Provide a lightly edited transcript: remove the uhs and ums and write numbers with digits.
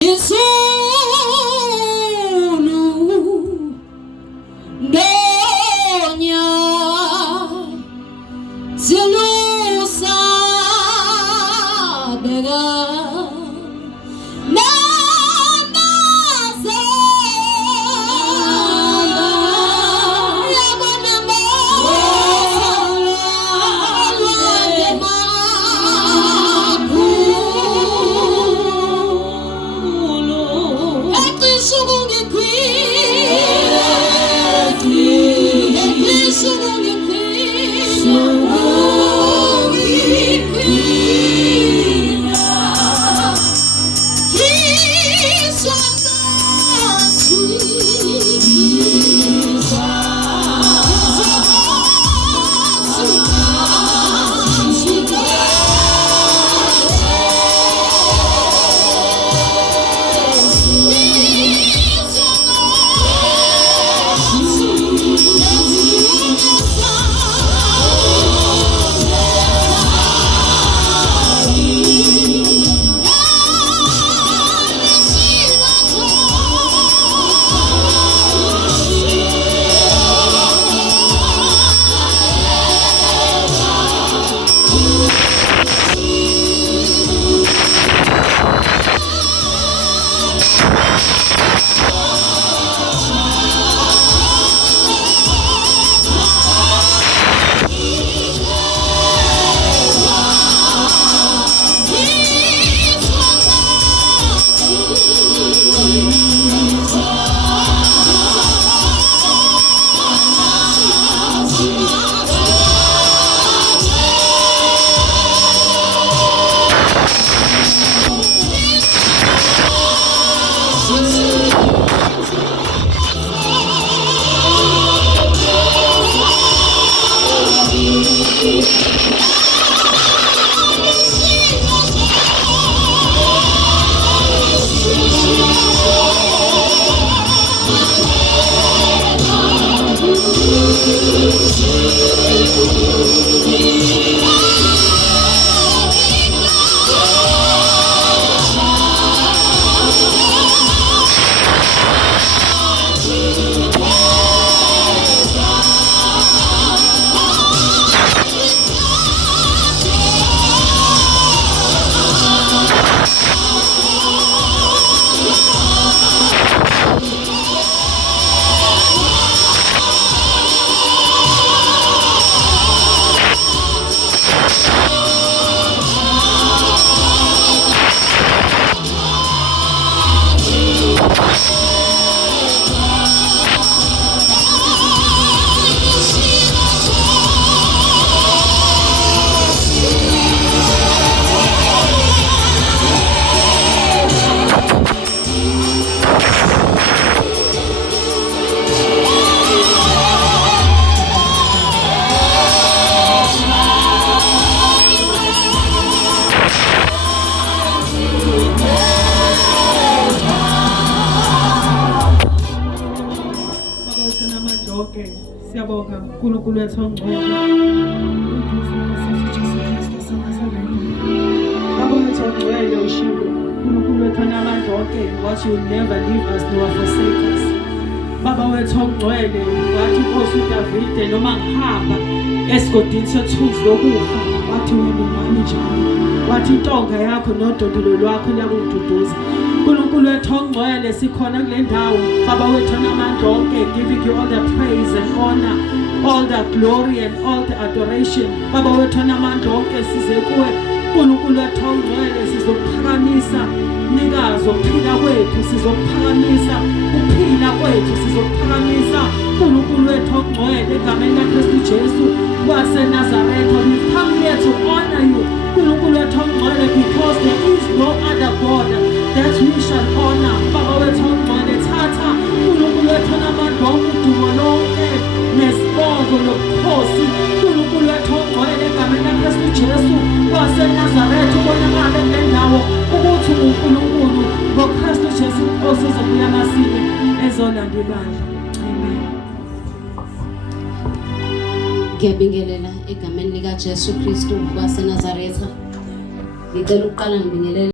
Izulu ndonya zilusa bega namaze yabonamo siyabonga uNkulunkulu wethu ongcwele. Baba wethu ongcwele ushilo uNkulunkulu wethu onamandla onke what you never leave us nor forsake us. Baba wethu ongcwele wathi inkosi uDavide noma ngihamba esigodini sethuzi lokufa wathi wena ungami njalo. Wathi intonga yakho nodondolo lwakho liyakungiduduza. uNkulunkulu wethu ongcwele sikhona kule ndawo Baba wethu onamandla onke giving you all the praise and honor, all the glory and all the adoration. Baba wethu onamandla onke size kuwe uNkulunkulu wethu ongcwele sizokuphakamisa nikazi ukuphila kwethu, sizokuphakamisa ukuphila kwethu, sizokuphakamisa uNkulunkulu wethu ongcwele egameni likaKristu Jesu waseNazaretha. We come here to honor you uNkulunkulu wethu ongcwele because there is no other God that we shall honor. Baba wethu ongcwele thatha uNkulunkulu wethu onamandla onke udumo lonke nesibongo nobukhosi uNkulunkulu wethu ongcwele egameni likaKristu Jesu waseNazaretha. Ubonakala kule ndawo ukuthi uNkulunkulu ngoKristu Jesu inkosi ezobuya ngasile ezolanda ibandla. Amen. Ngiyabingelela egameni likaJesu Kristu waseNazaretha. Ngicela ukuqala ngibingelele